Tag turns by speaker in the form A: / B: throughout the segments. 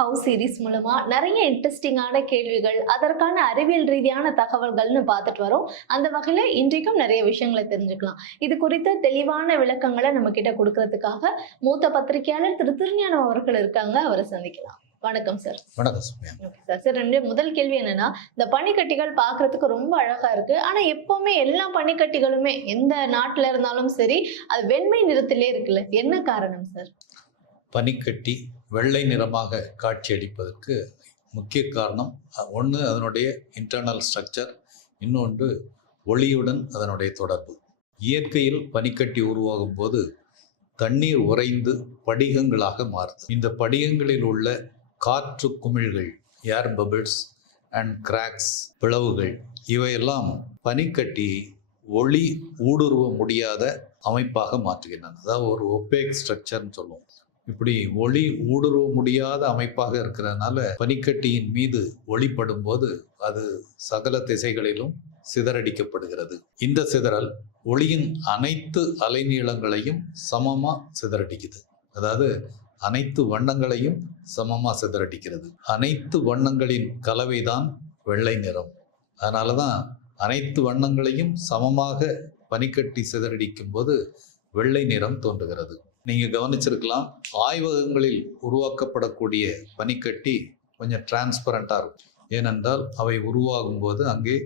A: House series மூலமா நிறைய இன்ட்ரெஸ்டிங்கான கேள்விகள் அதற்கான அறிவியல் ரீதியான தகவல்கள்னு பார்த்துட்டு வரோம். அந்த வகையில இன்றைக்கும் நிறைய விஷயங்களை தெரிஞ்சுக்கலாம். இது குறித்த தெளிவான விளக்கங்களை நம்ம கிட்ட கொடுக்கறதுக்காக மூத்த பத்திரிகையாளர் திரு திருஞானம் அவர்கள் இருக்காங்க. அவரை சந்திக்கலாம். வணக்கம் சார்
B: வணக்கம்
A: சார் சார் ரெண்டு முதல் கேள்வி என்னன்னா இந்த பனிக்கட்டிகள் பார்க்கிறதுக்கு ரொம்ப அழகா இருக்கு. ஆனா எப்பவுமே எல்லா பனிக்கட்டிகளுமே எந்த நாட்டுல இருந்தாலும் சரி அது வெண்மை நிறத்திலே இருக்குல்ல. என்ன காரணம் சார்
B: பனிக்கட்டி வெள்ளை நிறமாக காட்சியளிப்பதற்கு முக்கிய காரணம் ஒன்று அதனுடைய இன்டர்னல் ஸ்ட்ரக்சர் இன்னொன்று ஒளியுடன் அதனுடைய தொடர்பு. இயற்கையில் பனிக்கட்டி உருவாகும் போது தண்ணீர் உறைந்து படிகங்களாக மாறுது. இந்த படிகங்களில் உள்ள காற்று குமிழ்கள் ஏர் பபிள்ஸ் அண்ட் கிராக்ஸ் பிளவுகள் இவையெல்லாம் பனிக்கட்டி ஒளி ஊடுருவ முடியாத அமைப்பாக மாற்றுகின்றன. அதாவது ஒரு ஒப்பேக் ஸ்ட்ரக்சர்னு சொல்லுவோம். இப்படி ஒளி ஊடுருவ முடியாத அமைப்பாக இருக்கிறதுனால பனிக்கட்டியின் மீது ஒளிப்படும் போது அது சகல திசைகளிலும் சிதறடிக்கப்படுகிறது. இந்த சிதறல் ஒளியின் அனைத்து அலைநீளங்களையும் சமமா சிதறடிக்குது. அதாவது அனைத்து வண்ணங்களையும் சமமா சிதறடிக்கிறது. அனைத்து வண்ணங்களின் கலவைதான் வெள்ளை நிறம். அதனால தான் அனைத்து வண்ணங்களையும் சமமாக பனிக்கட்டி சிதறடிக்கும் போது வெள்ளை நிறம் தோன்றுகிறது. நீங்கள் கவனிச்சிருக்கலாம் ஆய்வகங்களில் உருவாக்கப்படக்கூடிய பனிக்கட்டி கொஞ்சம் டிரான்ஸ்பரண்டா இருக்கும். ஏனென்றால் அவை உருவாகும் போது அங்கே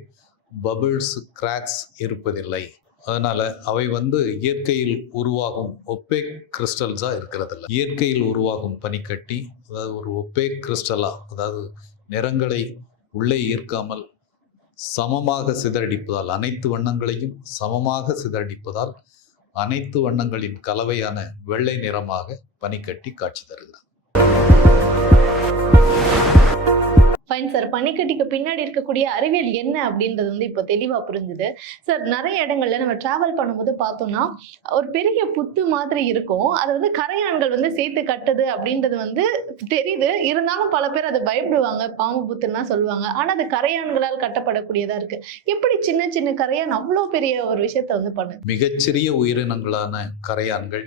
B: பபிள்ஸ் கிராக்ஸ் இருப்பதில்லை. அதனால் அவை வந்து இயற்கையில் உருவாகும் ஒப்பேக் கிறிஸ்டல்ஸா இருக்கிறதில்ல. இயற்கையில் உருவாகும் பனிக்கட்டி அதாவது ஒரு ஒப்பேக் கிறிஸ்டலாக அதாவது நிறங்களை உள்ளே ஈர்க்காமல் சமமாக சிதறடிப்பதால் அனைத்து வண்ணங்களையும் சமமாக சிதறடிப்பதால் அனைத்து வண்ணங்களின் கலவையான வெள்ளை நிறமாக பனிக்கட்டி காட்சி தருகிறது.
A: ஃபைன் சார் பனிக்கட்டிக்கு பின்னாடி இருக்கக்கூடிய அறிவியல் என்ன அப்படின்றது வந்து இப்போ தெளிவாக புரிஞ்சுது. சார் நிறைய இடங்கள்ல நம்ம டிராவல் பண்ணும்போது பார்த்தோம்னா ஒரு பெரிய புத்து மாதிரி இருக்கும். அது வந்து கரையான்கள் வந்து சேர்த்து கட்டுது அப்படின்றது வந்து தெரியுது. இருந்தாலும் பல பேர் அதை பயப்படுவாங்க. பாம்பு புத்துன்னா சொல்லுவாங்க. ஆனால் அது கரையான்களால் கட்டப்படக்கூடியதாக இருக்கு. எப்படி சின்ன சின்ன கரையான் அவ்வளோ பெரிய ஒரு விஷயத்த வந்து பண்ணுது?
B: மிகச்சிறிய உயிரினங்களான கரையான்கள்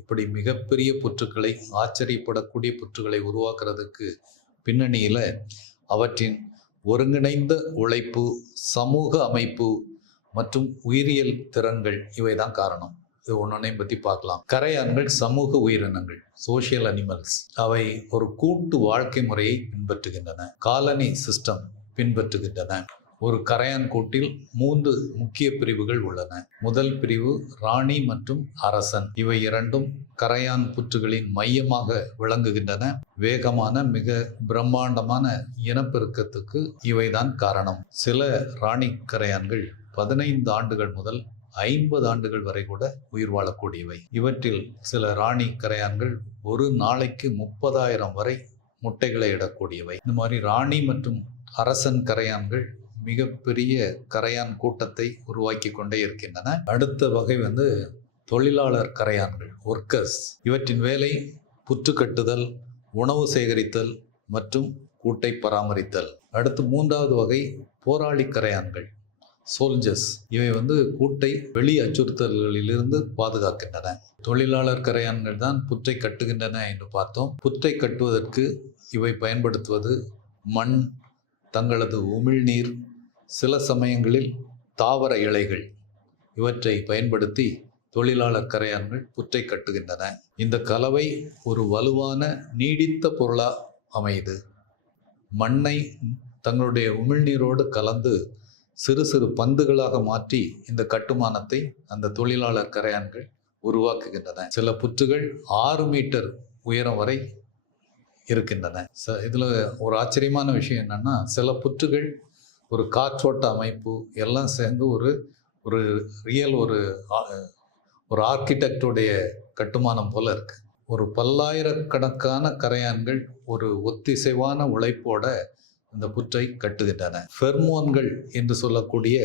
B: இப்படி மிகப்பெரிய புற்றுக்களை ஆச்சரியப்படக்கூடிய புற்றுக்களை உருவாக்குறதுக்கு பின்னணியில் அவற்றின் ஒருங்கிணைந்த உழைப்பு சமூக அமைப்பு மற்றும் உயிரியல் திறன்கள் இவை தான் காரணம். இது ஒன்னொன்னையும் பற்றி பார்க்கலாம். கரையான்கள் சமூக உயிரினங்கள் சோஷியல் அனிமல்ஸ் அவை ஒரு கூட்டு வாழ்க்கை முறையை பின்பற்றுகின்றன. காலனி சிஸ்டம் பின்பற்றுகின்றன. ஒரு கரையான் கூட்டில் மூன்று முக்கிய பிரிவுகள் உள்ளன. முதல் பிரிவு ராணி மற்றும் அரசன். இவை இரண்டும் கரையான் புற்றுகளின் மையமாக விளங்குகின்றன. வேகமான மிக பிரம்மாண்டமான இனப்பெருக்கத்துக்கு இவைதான் காரணம். சில ராணி கரையான்கள் பதினைந்து ஆண்டுகள் முதல் ஐம்பது ஆண்டுகள் வரை கூட உயிர் வாழக்கூடியவை. இவற்றில் சில ராணி கரையான்கள் ஒரு நாளைக்கு முப்பதாயிரம் வரை முட்டைகளை இடக்கூடியவை. இந்த மாதிரி ராணி மற்றும் அரசன் கரையான்கள் மிகப்பெரிய கரையான் கூட்டத்தை உருவாக்கி கொண்டே இருக்கின்றன. அடுத்த வகை வந்து தொழிலாளர் கரையான்கள் ஒர்க்கர்ஸ் இவற்றின் வேலை புற்று கட்டுதல் உணவு சேகரித்தல் மற்றும் கூட்டை பராமரித்தல். அடுத்து மூன்றாவது வகை போராளி கரையான்கள் சோல்ஜர்ஸ் இவை வந்து கூட்டை வெளி அச்சுறுத்தல்களிலிருந்து பாதுகாக்கின்றன. தொழிலாளர் கரையான்கள் தான் புற்றை கட்டுகின்றன என்று பார்த்தோம். புற்றை கட்டுவதற்கு இவை பயன்படுத்துவது மண் தங்களது உமிழ்நீர் சில சமயங்களில் தாவர இலைகள் இவற்றை பயன்படுத்தி தொழிலாளர் கரையான்கள் புற்றை கட்டுகின்றன. இந்த கலவை ஒரு வலுவான நீடித்த பொருளா அமையுது. மண்ணை தங்களுடைய உமிழ்நீரோடு கலந்து சிறு சிறு பந்துகளாக மாற்றி இந்த கட்டுமானத்தை அந்த தொழிலாளர் கரையான்கள் உருவாக்குகின்றன. சில புற்றுகள் ஆறு மீட்டர் உயரம் வரை இருக்கின்றன. ச இதில் ஒரு ஆச்சரியமான விஷயம் என்னென்னா சில புற்றுகள் ஒரு காற்றோட்ட அமைப்பு எல்லாம் சேர்ந்து ஒரு ஒரு ரியல் ஒரு ஒரு ஆர்கிடெக்டுடைய கட்டுமானம் போல இருக்குது ஒரு பல்லாயிரக்கணக்கான கரையான்கள் ஒரு ஒத்திசைவான உழைப்போட இந்த புற்றை கட்டுகின்றன. ஃபெர்மோன்கள் என்று சொல்லக்கூடிய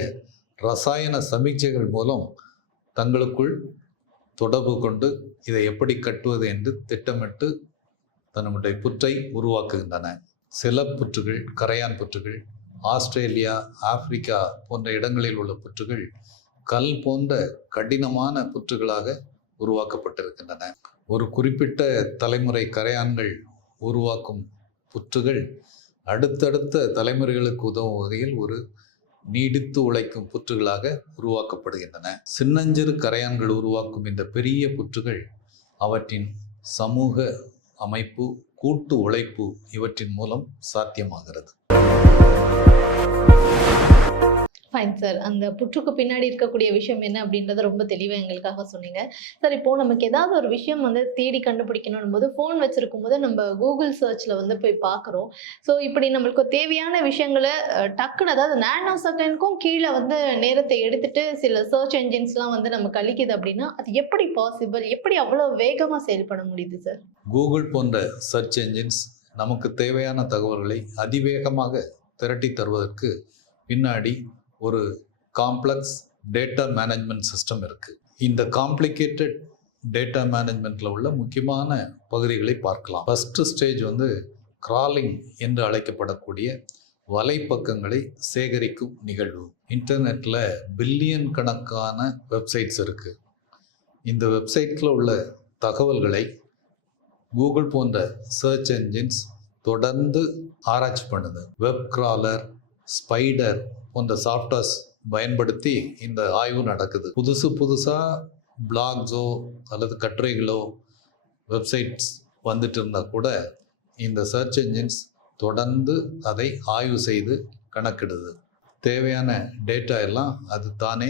B: ரசாயன சமீட்சைகள் மூலம் தங்களுக்குள் தொடர்பு கொண்டு இதை எப்படி கட்டுவது என்று திட்டமிட்டு தன்னுடைய புற்றை உருவாக்குகின்றன. சில புற்றுகள் கரையான் புற்றுகள் ஆஸ்திரேலியா ஆப்பிரிக்கா போன்ற இடங்களில் உள்ள புற்றுகள் கல் போன்ற கடினமான புற்றுகளாக உருவாக்கப்பட்டிருக்கின்றன. ஒரு குறிப்பிட்ட தலைமுறை கரையான்கள் உருவாக்கும் புற்றுகள் அடுத்தடுத்த தலைமுறைகளுக்கு உதவும் வகையில் ஒரு நீடித்து உழைக்கும் புற்றுகளாக உருவாக்கப்படுகின்றன. சின்னஞ்சிறு கரையான்கள் உருவாக்கும் இந்த பெரிய புற்றுகள் அவற்றின் சமூக அமைப்பு கூட்டு உழைப்பு இவற்றின் மூலம் சாத்தியமாகிறது.
A: ஃபைன் சார் அந்த புற்றுக்கு பின்னாடி இருக்கக்கூடிய விஷயம் என்ன அப்படின்றத ரொம்ப தெளிவாக எங்களுக்காக சொன்னீங்க. சார் இப்போ நமக்கு ஏதாவது ஒரு விஷயம் வந்து தேடி கண்டுபிடிக்கணும் போது ஃபோன் வச்சிருக்கும் போது நம்ம கூகுள் சர்ச்சில் வந்து போய் பார்க்குறோம். ஸோ இப்படி நம்மளுக்கு தேவையான விஷயங்களை டக்குன்னு அதாவது நேனோ செகண்ட்க்கும் கீழே வந்து நேரத்தை எடுத்துட்டு சில சர்ச் என்ஜின்ஸ்லாம் வந்து நமக்கு அளிக்குது அப்படின்னா அது எப்படி பாசிபிள் எப்படி அவ்வளோ வேகமாக செயல்பட முடியுது சார்
B: கூகுள் போன்ற சர்ச் என்ஜின்ஸ் நமக்கு தேவையான தகவல்களை அதிவேகமாக திரட்டி தருவதற்கு பின்னாடி ஒரு காம்ப்ளெக்ஸ் டேட்டா மேனேஜ்மெண்ட் சிஸ்டம் இருக்குது இந்த காம்ப்ளிகேட்டட் டேட்டா மேனேஜ்மெண்ட்டில் உள்ள முக்கியமான பகுதிகளை பார்க்கலாம். ஃபஸ்ட்டு ஸ்டேஜ் வந்து கிராலிங் என்று அழைக்கப்படக்கூடிய வலைப்பக்கங்களை சேகரிக்கும் நிகழ்வு. இன்டர்நெட்டில் பில்லியன் கணக்கான வெப்சைட்ஸ் இருக்குது இந்த வெப்சைட்டில் உள்ள தகவல்களை கூகுள் போன்ற சர்ச் என்ஜின்ஸ் தொடர்ந்து ஆராய்ச்சி பண்ணுது. வெப் கிராலர் ஸ்பைடர் போன்ற சாஃப்ட்வேர்ஸ் பயன்படுத்தி இந்த ஆய்வு நடக்குது. புதுசு புதுசாக பிளாக்ஸோ அல்லது கட்டுரைகளோ வெப்சைட்ஸ் வந்துட்டு இருந்தால் கூட இந்த சர்ச் என்ஜின்ஸ் தொடர்ந்து அதை ஆய்வு செய்து கணக்கிடுது. தேவையான டேட்டா எல்லாம் அது தானே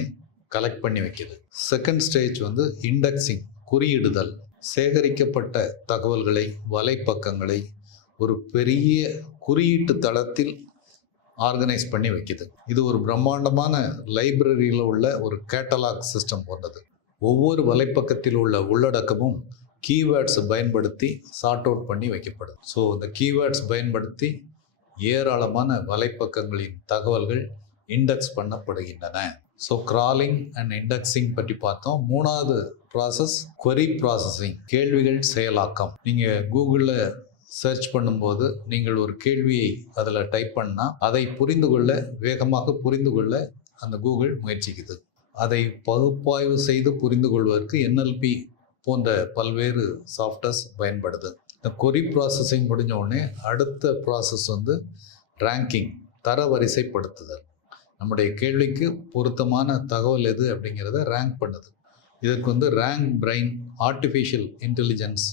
B: கலெக்ட் பண்ணி வைக்குது. செகண்ட் ஸ்டேஜ் வந்து இண்டெக்ஸிங் குறியிடுதல். சேகரிக்கப்பட்ட தகவல்களை வலைப்பக்கங்களை ஒரு பெரிய குறியீட்டு தளத்தில் ஆர்கனைஸ் பண்ணி வைக்குது. இது ஒரு பிரம்மாண்டமான லைப்ரரியில் உள்ள ஒரு கேட்டலாக் சிஸ்டம் போன்றது. ஒவ்வொரு வலைப்பக்கத்தில் உள்ள உள்ளடக்கமும் கீவேர்ட்ஸ் பயன்படுத்தி சார்ட் அவுட் பண்ணி வைக்கப்படுது. ஸோ இந்த கீவேர்ட்ஸ் பயன்படுத்தி ஏராளமான வலைப்பக்கங்களின் தகவல்கள் இண்டெக்ஸ் பண்ணப்படுகின்றன. ஸோ கிராலிங் அண்ட் இண்டெக்ஸிங் பற்றி பார்த்தோம். மூணாவது ப்ராசஸ் கொரி ப்ராசஸிங் கேள்விகள் செயலாக்கம். நீங்கள் கூகுளில் சர்ச் பண்ணும்போது நீங்கள் ஒரு கேள்வியை அதில் டைப் பண்ணால் அதை புரிந்து கொள்ள வேகமாக புரிந்து கொள்ள அந்த கூகுள் முயற்சிக்குது. அதை பகுப்பாய்வு செய்து புரிந்து கொள்வதற்கு என்எல்பி போன்ற பல்வேறு சாஃப்ட்வேர்ஸ் பயன்படுது. இந்த கொரி ப்ராசஸிங் முடிஞ்ச உடனே அடுத்த ப்ராசஸ் வந்து ரேங்கிங் தரவரிசைப்படுத்துதல். நம்முடைய கேள்விக்கு பொருத்தமான தகவல் எது அப்படிங்கிறத ரேங்க் பண்ணுது. இதற்கு வந்து ரேங்க் பிரைன் ஆர்டிஃபிஷியல் இன்டெலிஜென்ஸ்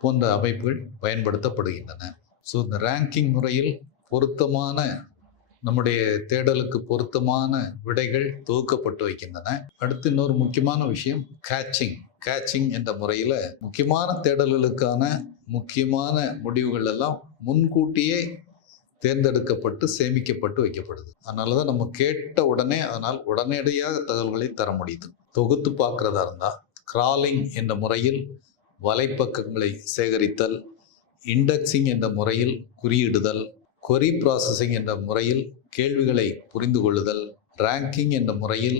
B: போன்ற அமைப்புகள் பயன்படுத்தப்படுகின்றன. ஸோ இந்த ரேங்கிங் முறையில் பொருத்தமான நம்முடைய தேடலுக்கு பொருத்தமான விடைகள் தொகுக்கப்பட்டு வைக்கின்றன. அடுத்து இன்னொரு முக்கியமான விஷயம் கேச்சிங் கேட்சிங் என்ற முறையில் முக்கியமான தேடல்களுக்கான முக்கியமான முடிவுகள் எல்லாம் முன்கூட்டியே தேர்ந்தெடுக்கப்பட்டு சேமிக்கப்பட்டு வைக்கப்படுது. அதனால தான் நம்ம கேட்ட உடனே அதனால் உடனடியாக தகவல்களை தர முடியுது. தொகுத்து பார்க்குறதா இருந்தால் கிராலிங் என்ற முறையில் வலைப்பக்கங்களை சேகரித்தல் இண்டெக்ஸிங் என்ற முறையில் குறியிடுதல் கொரி ப்ராசஸிங் என்ற முறையில் கேள்விகளை புரிந்து கொள்ளுதல் ரேங்கிங் என்ற முறையில்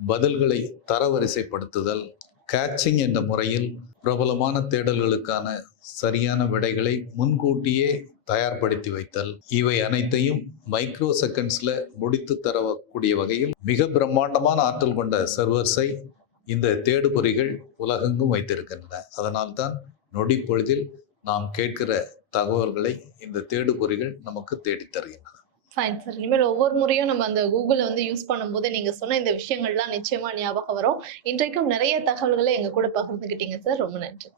B: பதில்களை தரவரிசைப்படுத்துதல் கேட்சிங் என்ற முறையில் பிரபலமான தேடல்களுக்கான சரியான விடைகளை முன்கூட்டியே தயார்படுத்தி வைத்தல். இவை அனைத்தையும் மைக்ரோ செகண்ட்ஸில் முடித்து தரக்கூடிய வகையில் மிக பிரம்மாண்டமான ஆற்றல் கொண்ட சர்வர்ஸை இந்த தேடுபொறிகள் உலகெங்கும் வைத்திருக்கின்றன. அதனால்தான் நொடி பொழுதில் நாம் கேட்கிற தகவல்களை இந்த தேடுபொறிகள் நமக்கு தேடித் தருகின்றன.
A: ஃபைன் சார் இனிமேல் ஒவ்வொரு முறையும் நம்ம அந்த கூகுளை வந்து யூஸ் பண்ணும்போது நீங்க சொன்ன இந்த விஷயங்கள்லாம் நிச்சயமா ஞாபகம் வரும். இன்றைக்கும் நிறைய தகவல்களை எங்க கூட பகிர்ந்துக்கிட்டீங்க சார் ரொம்ப நன்றி.